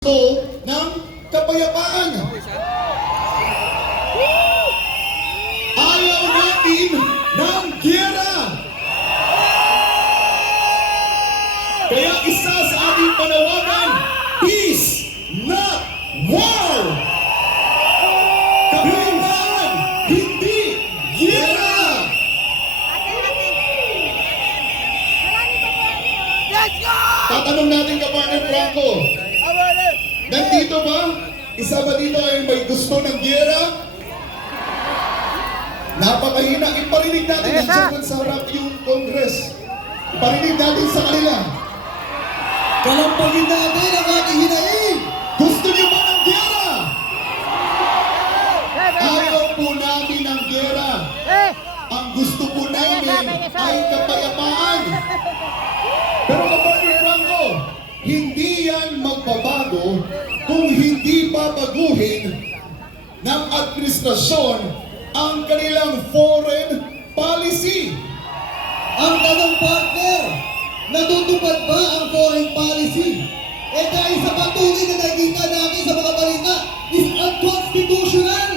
ng kapayapaan. Ayaw natin ng giyera. Kaya isa sa ating panawagan, peace, not war. Kapayapaan, hindi giyera. Tatanong natin Kapartner Franco, nandito ba? Isa ba dito ay may gusto ng giyera? Napakahina. Iparinig natin nandiyan sa harap yung Congress. Iparinig natin sa kanila. Kalampagin natin ang ating hinaing! Gusto niyo ba ng giyera? Ayaw po namin ng giyera. Ang gusto po namin ay kapayapaan. Pero Kapartner Franco, hindi yan magbabago kung hindi babaguhin ng administrasyon ang kanilang foreign policy. Ang tanong, partner, natutupad ba ang foreign policy? Eh dahil sa patuloy na nakikita natin sa mga balita is unconstitutional.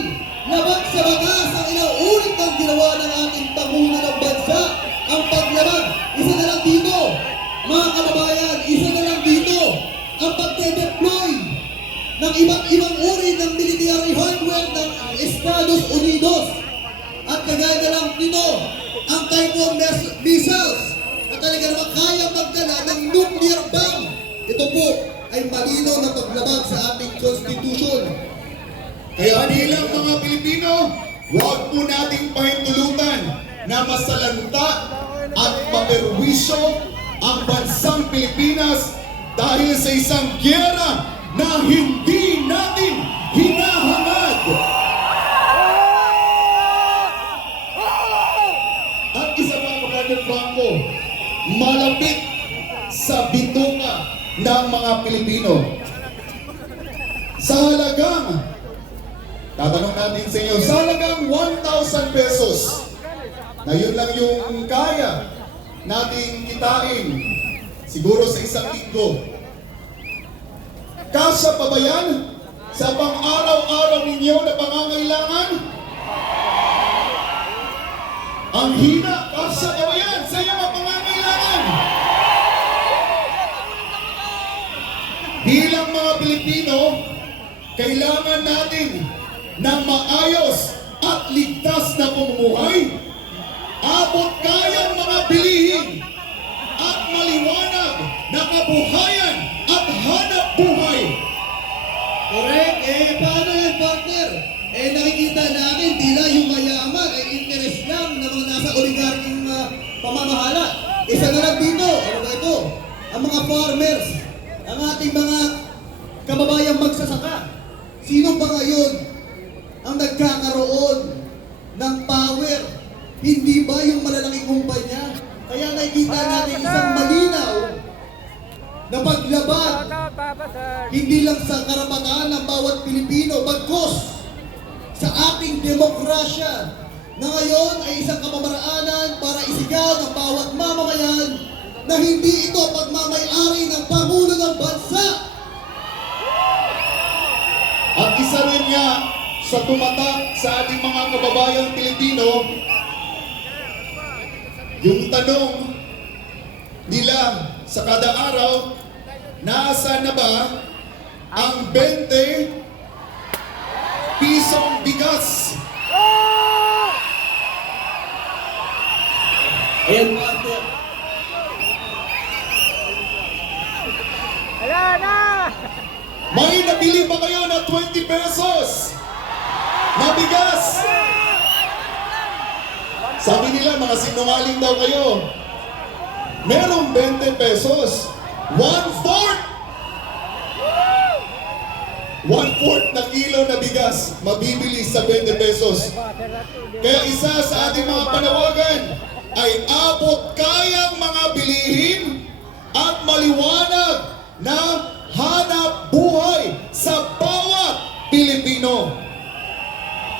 Labag sa batas ang inaulit ng ginawa ng ating Pangulo ng Bansa. Ang paglabag, isa na lang dito. Mga kababayan, isa na lang dito. Ang pagde-deploy ng iba't ibang uri ng military hardware ng Estados Unidos. At kagaya na lang dito, ang Typhoon missiles na talaga naman kaya magdala ng nuclear bomb. Ito po ay malinaw na paglabag sa ating Constitution. Kaya bilang mga Pilipino, huwag po nating pahintulutan na masalanta at maperwisyo ang bansang Pilipinas dahil sa isang giyera na hindi natin hinahangad. At isa pa, Kapartner Franco, malapit sa bituka ng mga Pilipino. Sa halagang, tatanong natin sa inyo, sa halagang 1,000 pesos, na yun lang yung kaya nating kitain siguro sa isang linggo. Kasya pa ba yan sa pang-araw-araw ninyo na pangangailangan? Ang hina, kasya pa ba yan sa iyong mga pangangailangan? Bilang mga Pilipino, kailangan natin ng maayos at ligtas na pamumuhay. Abot kayang mga bilihin at maliwanag na kabuhayan at hanap buhay. Correct. Paano yan, partner? Nakikita natin tila yung mayaman ay interest lang ng mga nasa oligarking pamamahala. Isa na lang dito. Ano ba ito? Ang mga farmers, ang ating mga kababayang magsasaka. Sino ba ngayon ang nagkakaroon ng power? Hindi ba yung malalaking kumpanya? Kaya nakikita natin isang malinaw na paglabag hindi lang sa karapatan ng bawat Pilipino, bagkus sa ating demokrasya na ngayon ay isang kamamaraanan para isigaw ng bawat mamamayan na hindi ito pagmamay-ari ng Pangulo ng Bansa. At isa rin nga sa tumatak sa ating mga kababayang Pilipino, yung tanong nila sa kada araw, nasaan na ba ang 20 pisong bigas? Ayan, partner. Wala na! May nabili ba kayo na 20 pesos na bigas? Sabi nila, mga sinungaling daw kayo. Merong 20 pesos. 1/4 na kilo na bigas mabibili sa 20 pesos. Kaya isa sa ating mga panawagan ay abot kayang mga bilihin at maliwanag na hanap buhay sa bawat Pilipino.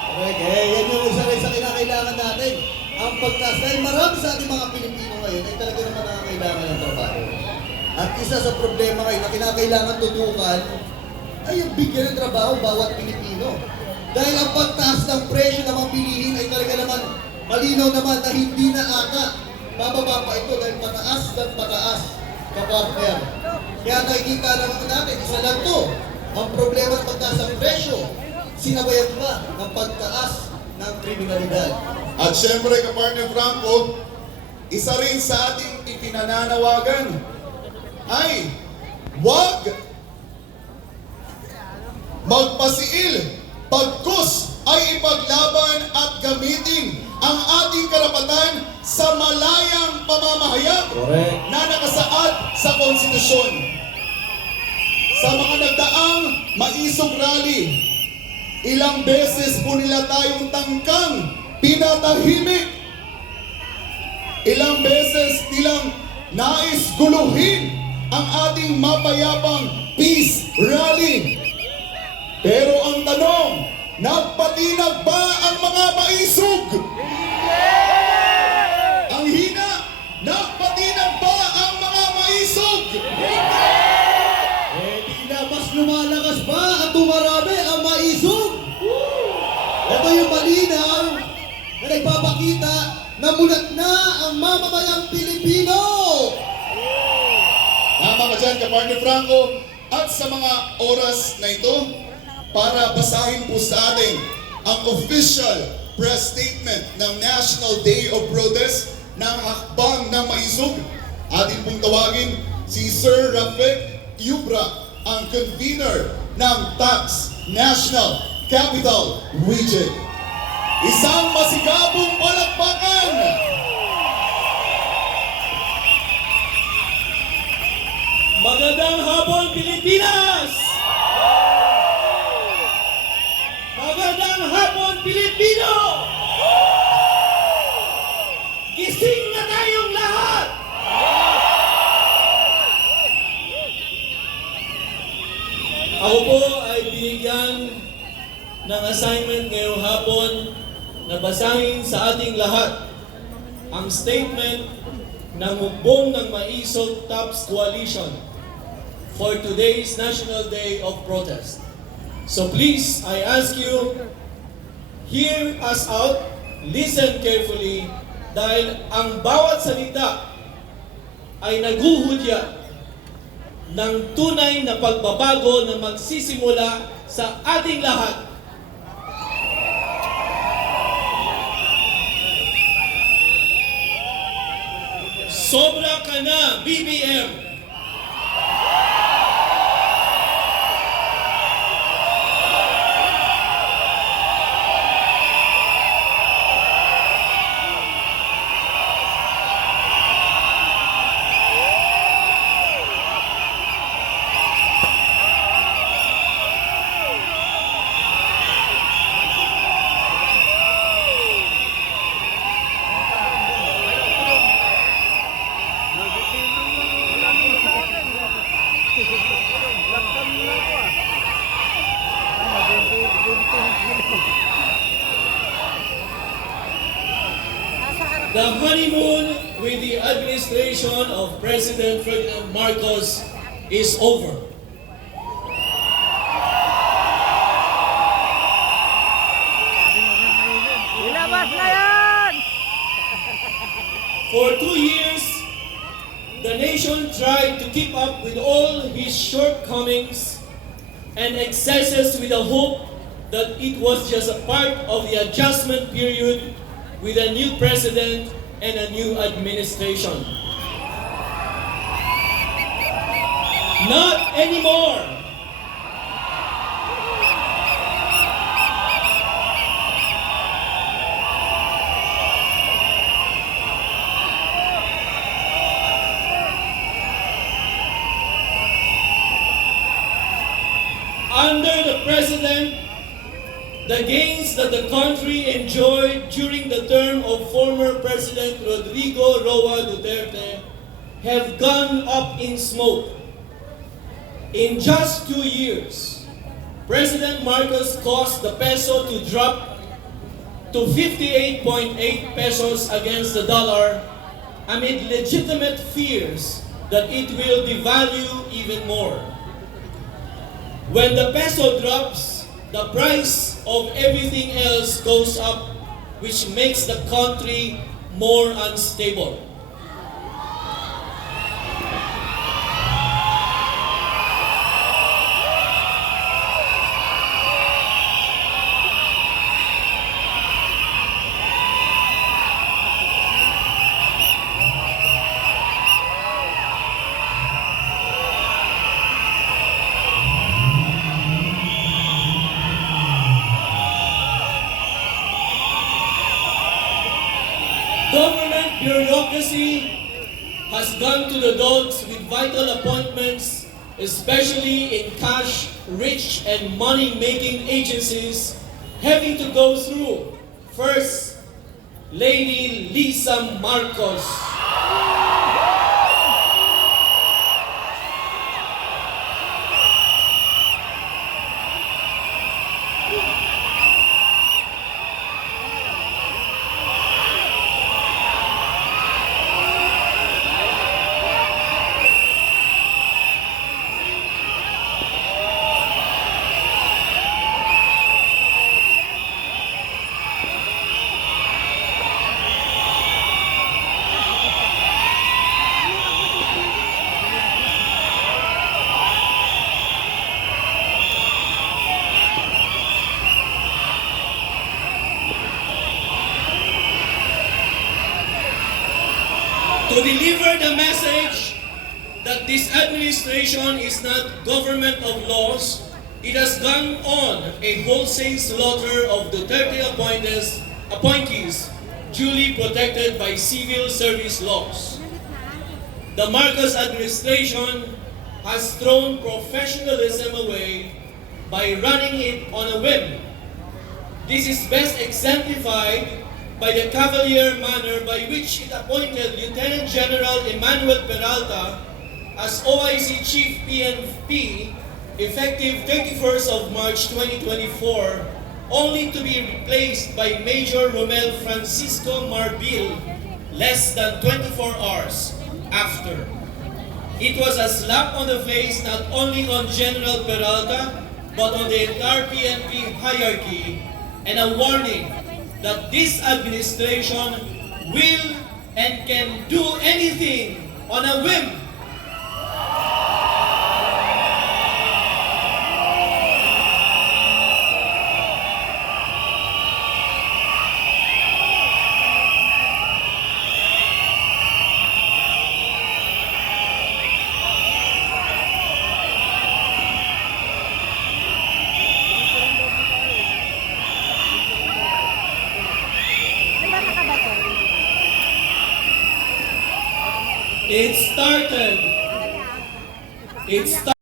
Correct. Yan yung isa rin sa kinakailangan natin. Ang pagtaas, dahil marami sa ating mga Pilipino ngayon ay talaga naman nakakailangan ng trabaho. At isa sa problema ngayon na kinakailangan tutukan ay ang bigyan ng trabaho bawat Pilipino. Dahil ang pagtaas ng presyo ng mga bilihin ay talaga naman malinaw naman na hindi na ata bababa pa ito dahil pataas ng pataas, kapartner. Kaya nakikita naman natin, isa lang to, ang problema ng pagtaas ng presyo, sinabayan pa ng pagtaas ng kriminalidad. At syempre, kapartner Franco, isa rin sa ating ipinananawagan ay huwag magpasiil, pagkus ay ipaglaban at gamitin ang ating karapatan sa malayang pamamahayag na nakasaad sa konstitusyon. Sa mga nagdaang maisog rally, ilang beses po nila tayong tangkang pinatahimik. Ilang beses nilang nais guluhin ang ating mapayapang peace rally. Pero ang tanong, nagpatinag ba ang mga maisog? Ang hina, nagpatinag ba ang mga maisog? Eh, di na mas lumalakas pa at tumarami ang maisog. Ito yung malinaw na nagpapakita na mulat na ang mamamayang Pilipino. Tama ka dyan, kapartner Franco. At sa mga oras na ito, para basahin po sa atin ang official press statement ng National Day of Protest ng Hakbang ng Maisog, atin pong tawagin si Sir Rafik Yubra, ang convener ng TAX National Capital Region. Isang masigabong palakpakan! Magandang hapon, Pilipinas! Magandang hapon, Pilipino! Gising na tayong lahat! Ako po ay binigyan ng assignment ngayong hapon na basahin sa ating lahat ang statement ng Mukbong ng Maisog TAPS Coalition for today's National Day of Protest. So please, I ask you, hear us out, listen carefully, dahil ang bawat salita ay naguhudya ng tunay na pagbabago na magsisimula sa ating lahat. Sobra ka na, BBM! The honeymoon with the administration of President Ferdinand Marcos is over. Ilabas na yan! For 2 years, the nation tried to keep up with all his shortcomings and excesses with the hope that it was just a part of the adjustment period with a new president and a new administration. Not anymore. Under the president, the gains that the country enjoyed during the term of former President Rodrigo Roa Duterte have gone up in smoke. In just 2 years, President Marcos caused the peso to drop to 58.8 pesos against the dollar amid legitimate fears that it will devalue even more. When the peso drops, the price of everything else goes up, which makes the country more unstable. Government bureaucracy has gone to the dogs with vital appointments, especially in cash-rich and money-making agencies, having to go through, first, Lady Lisa Marcos. To deliver the message that this administration is not government of laws, it has gone on a wholesale slaughter of Duterte appointees duly protected by civil service laws. The Marcos administration has thrown professionalism away by running it on a whim. This is best exemplified by the cavalier manner by which it appointed Lieutenant General Emmanuel Peralta as OIC Chief PNP effective 31st of March 2024, only to be replaced by Major Romel Francisco Marbil less than 24 hours after. It was a slap on the face not only on General Peralta but on the entire PNP hierarchy, and a warning that this administration will and can do anything on a whim. It started